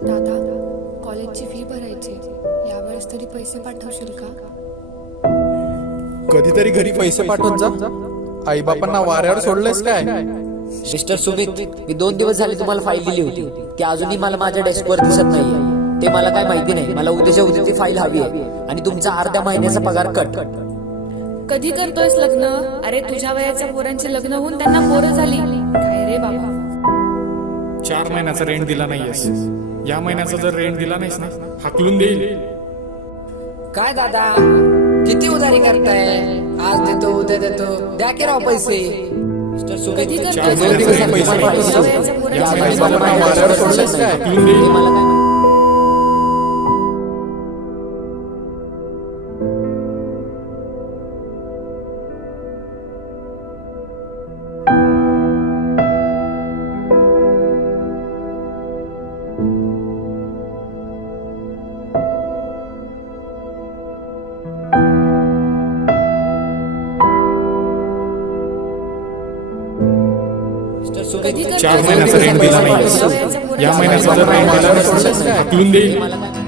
दादा, कॉलेजची फी भरायची, यावेळेस तरी पैसे पाठवशील का? कधीतरी घरी पैसे पाठवत जा. आई बापांना वाऱ्यावर सोडलंयस काय? मिस्टर सुमित, मी 2 दिवस झाले तुम्हाला फाईल दिली होती, ती अजूनही मला माझ्या डेस्कवर दिसत नाहीये. ते मला काय माहिती नाही. मला उद्याच्या उद्या ती फाईल हवी आहे आणि तुमचा अर्ध्या महिन्याचा पगार कट. कधी करतोयस लग्न? अरे तुझ्या वयाच्या पोरांची लग्न होऊन त्यांना पोरं झाली. काय रे बाबा? 4 महिन्याचा रेंट दिला नाहीयेस. या महिन्याचा जर रेंट दिला नाहीस ना, हाकलून देईल. काय दादा, किती उधारी करताय? आज देतो उद्या देतो, द्या की राव पैसे. मिस्टर कधी सुमित, करतोयस दोन लग्न? दिवस झाले तुझ्या पैसे वयाच्या पाठवतो. पोरांची या लग्न महिन्याचा होऊन पगार त्यांना वाऱ्यावर पोरं सोडलंयस झाली. काय? ते मला काय माहिती. मिस्टर सुमित, कधी करतोयस 4 महिन्याचा रेंट दिला लग्न? नाहीयेस. तुझ्या वयाच्या पोरांची या महिन्याचा जर लग्न रेंट होऊन दिला नाहीस ना, हाकलून देईल. मला काय माहिती.